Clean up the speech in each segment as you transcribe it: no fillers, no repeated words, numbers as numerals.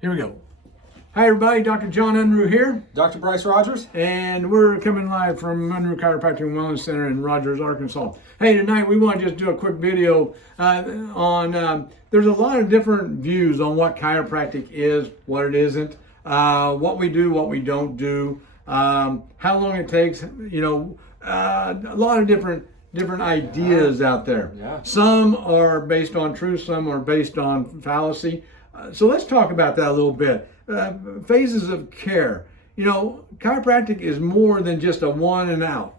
Here we go. Hi everybody, Dr. John Unruh here. Dr. Bryce Rogers. And we're coming live from Unruh Chiropractic and Wellness Center in Rogers, Arkansas. Hey, tonight we want to just do a quick video on, there's a lot of different views on what chiropractic is, what it isn't, what we do, what we don't do, how long it takes, a lot of different ideas out there. Yeah. Some are based on truth, some are based on fallacy. So let's talk about that a little bit. Phases of care. Chiropractic is more than just a one and out,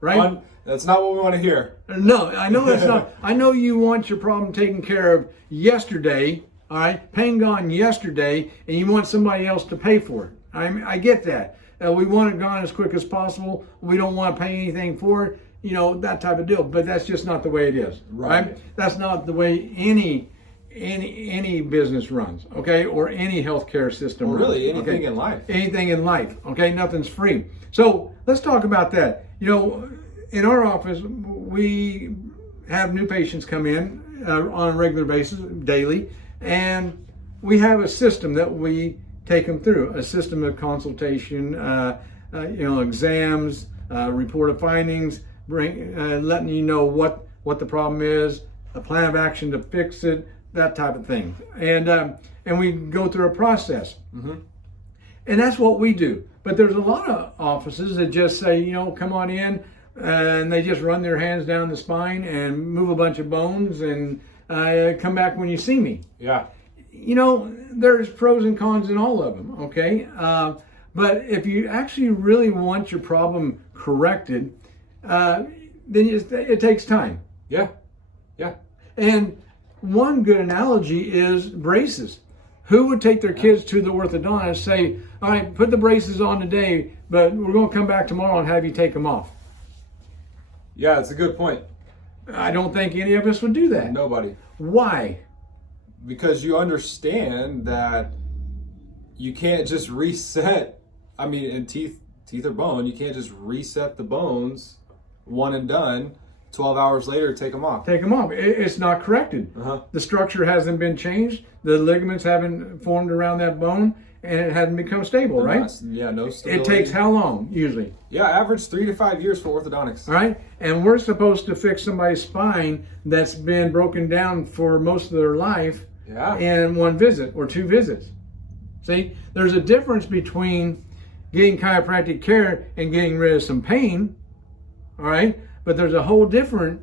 right? That's not what we want to hear. No, I know that's not. I know you want your problem taken care of yesterday, all right? Pain gone yesterday, and you want somebody else to pay for it. I get that. We want it gone as quick as possible. We don't want to pay anything for it, that type of deal. But that's just not the way it is, right? That's not the way any business runs, okay, or any healthcare system runs. Really, anything okay? in life. Anything in life, okay? Nothing's free. So let's talk about that. In our office, we have new patients come in on a regular basis, daily, and we have a system that we take them through, a system of consultation, exams, report of findings, letting you know what the problem is, a plan of action to fix it, that type of thing. And we go through a process. Mm-hmm. And that's what we do. But there's a lot of offices that just say, come on in, and they just run their hands down the spine and move a bunch of bones and come back when you see me. Yeah. There's pros and cons in all of them, okay? But if you actually really want your problem corrected, then it takes time. Yeah. Yeah. And one good analogy is braces. Who would take their kids to the orthodontist and say, all right, put the braces on today, but we're going to come back tomorrow and have you take them off? Yeah, it's a good point. I don't think any of us would do that. Nobody. Why? Because you understand that you can't just reset. In teeth are bone. You can't just reset the bones one and done. 12 hours later, take them off. Take them off. It's not corrected. Uh-huh. The structure hasn't been changed. The ligaments haven't formed around that bone, and it hasn't become stable, right? No stability. It takes how long, usually? Yeah, average 3 to 5 years for orthodontics. All right? And we're supposed to fix somebody's spine that's been broken down for most of their life in one visit or two visits. See? There's a difference between getting chiropractic care and getting rid of some pain, all right? But there's a whole different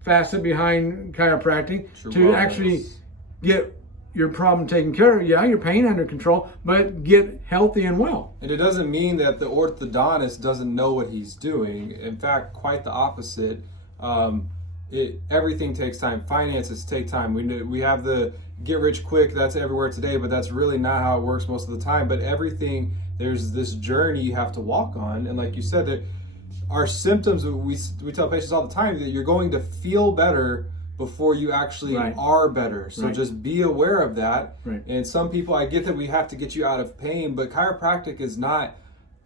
facet behind chiropractic to actually get your problem taken care of. Yeah, your pain under control, but get healthy and well. And it doesn't mean that the orthodontist doesn't know what he's doing. In fact, quite the opposite. Everything takes time. Finances take time. We have the get rich quick, that's everywhere today, but that's really not how it works most of the time. But everything, there's this journey you have to walk on. And like you said, that our symptoms, we tell patients all the time that you're going to feel better before you actually are better. So just be aware of that. Right. And some people, I get that we have to get you out of pain, but chiropractic is not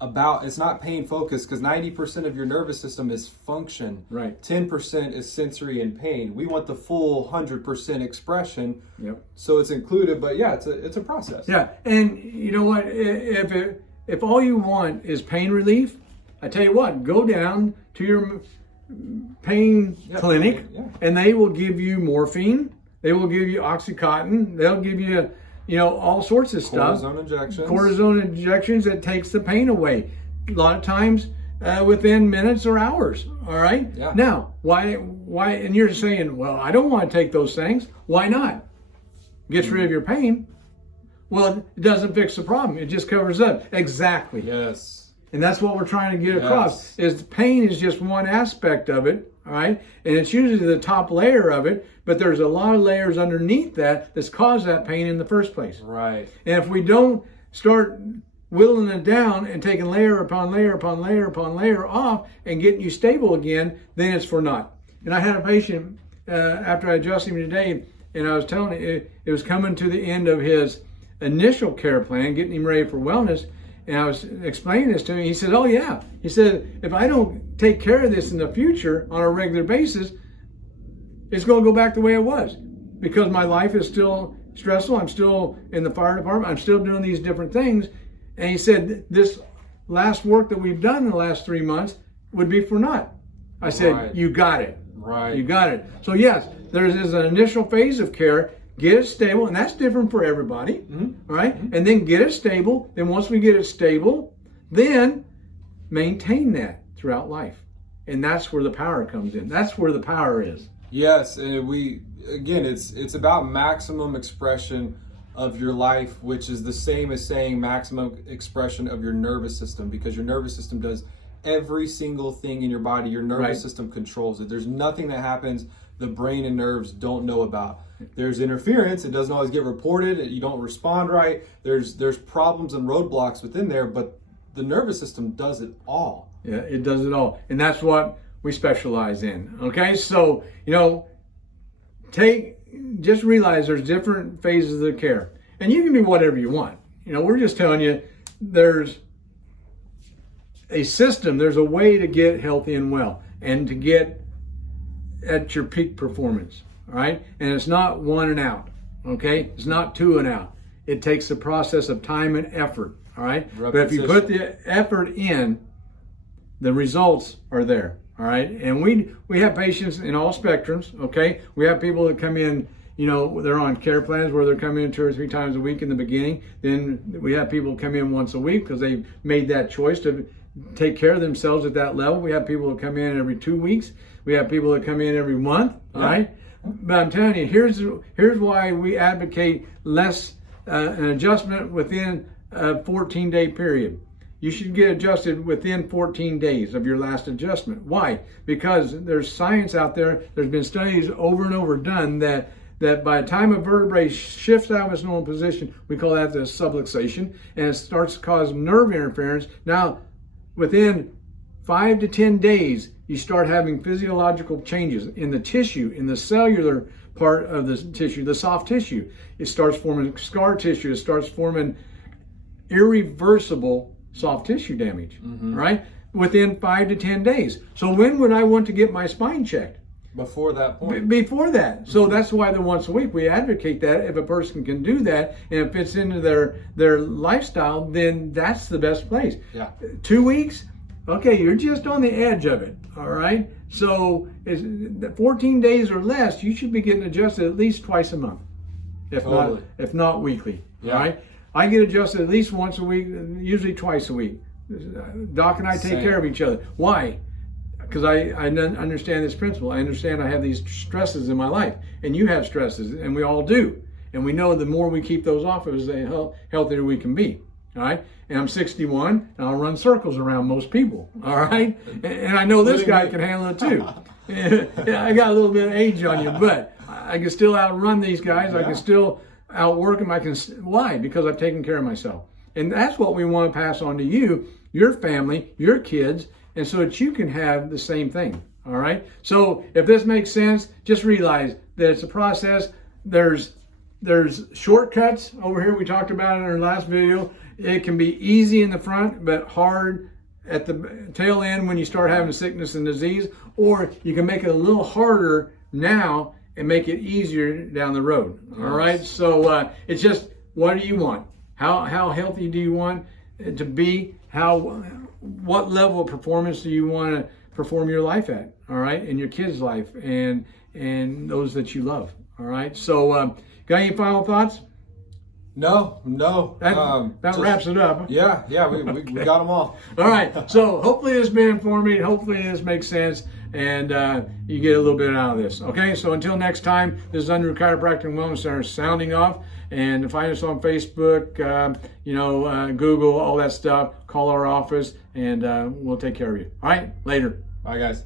it's not pain focused, because 90% of your nervous system is function. Right. 10% is sensory and pain. We want the full 100% expression. Yep. So it's included, but yeah, it's a process. Yeah. And you know what? If all you want is pain relief, I tell you what, go down to your pain clinic and they will give you morphine. They will give you Oxycontin. They'll give you, all sorts of stuff. Cortisone injections that takes the pain away. A lot of times within minutes or hours. All right. Yeah. Now, why? And you're saying, well, I don't want to take those things. Why not? Gets rid of your pain. Well, it doesn't fix the problem. It just covers up. Exactly. Yes. And that's what we're trying to get across, is pain is just one aspect of it, all right? And it's usually the top layer of it, but there's a lot of layers underneath that's caused that pain in the first place. Right. And if we don't start whittling it down and taking layer upon layer upon layer upon layer off and getting you stable again, then it's for naught. And I had a patient, after I adjusted him today, and I was telling him it was coming to the end of his initial care plan, getting him ready for wellness. And I was explaining this to him. He said, oh yeah. He said, if I don't take care of this in the future on a regular basis, it's going to go back the way it was, because my life is still stressful. I'm still in the fire department. I'm still doing these different things. And he said, this last work that we've done in the last 3 months would be for naught. I said, Right. you got it. Right. You got it. So yes, there's an initial phase of care. Get it stable, and that's different for everybody. All right? And then get it stable. Then once we get it stable, then maintain that throughout life. And that's where the power comes in. That's where the power is. Yes, and it's about maximum expression of your life, which is the same as saying maximum expression of your nervous system, because your nervous system does every single thing in your body. Your nervous system controls it. There's nothing that happens the brain and nerves don't know about. There's interference. It doesn't always get reported. You don't respond right. There's problems and roadblocks within there, but the nervous system does it all. Yeah, it does it all. And that's what we specialize in. Okay, so, just realize there's different phases of the care. And you can be whatever you want. We're just telling you there's a system, there's a way to get healthy and well and to get at your peak performance. All right, and it's not one and out. Okay, it's not two and out. It takes a process of time and effort. All right, but if you put the effort in, the results are there. All right, and we have patients in all spectrums. Okay, we have people that come in, they're on care plans where they're coming in 2 or 3 times a week in the beginning. Then we have people come in once a week because they've made that choice to take care of themselves at that level. We have people that come in every 2 weeks. We have people that come in every month. All right, but I'm telling you, here's why we advocate less an adjustment within a 14-day period. You should get adjusted within 14 days of your last adjustment. Why? Because there's science out there. There's been studies over and over done that by the time a vertebrae shifts out of its normal position, we call that the subluxation, and it starts to cause nerve interference. Now, within 5 to 10 days, you start having physiological changes in the tissue, in the cellular part of the tissue, the soft tissue. It starts forming scar tissue. It starts forming irreversible soft tissue damage, right? Within 5 to 10 days. So when would I want to get my spine checked? Before that point. Before that. So that's why the once a week we advocate that. If a person can do that and it fits into their lifestyle, then that's the best place. Yeah. 2 weeks, okay, you're just on the edge of it. All right. So 14 days or less, you should be getting adjusted at least twice a month, if not weekly. Yeah. All right. I get adjusted at least once a week, usually twice a week. Doc and I take care of each other. Why? Because I understand this principle. I understand I have these stresses in my life, and you have stresses, and we all do. And we know the more we keep those off of us, the healthier we can be. All right? And I'm 61, and I'll run circles around most people. All right? And I know this guy can handle it too. I got a little bit of age on you, but I can still outrun these guys. I can still outwork them. Why? Because I've taken care of myself. And that's what we want to pass on to you, your family, your kids, and so that you can have the same thing. All right? So if this makes sense, just realize that it's a process. There's shortcuts over here. We talked about in our last video. It can be easy in the front, but hard at the tail end when you start having sickness and disease, or you can make it a little harder now and make it easier down the road. All right. So it's just, what do you want? How healthy do you want to be? What level of performance do you want to perform your life at? All right, and your kids' life and those that you love. All right. So got any final thoughts? No. That wraps it up. Yeah, we got them all. All right. So hopefully this been informative. Hopefully this makes sense, and you get a little bit out of this. Okay. So until next time, this is Underwood Chiropractic and Wellness Center signing off. And find us on Facebook, Google, all that stuff. Call our office, and we'll take care of you. All right. Later. Bye, guys.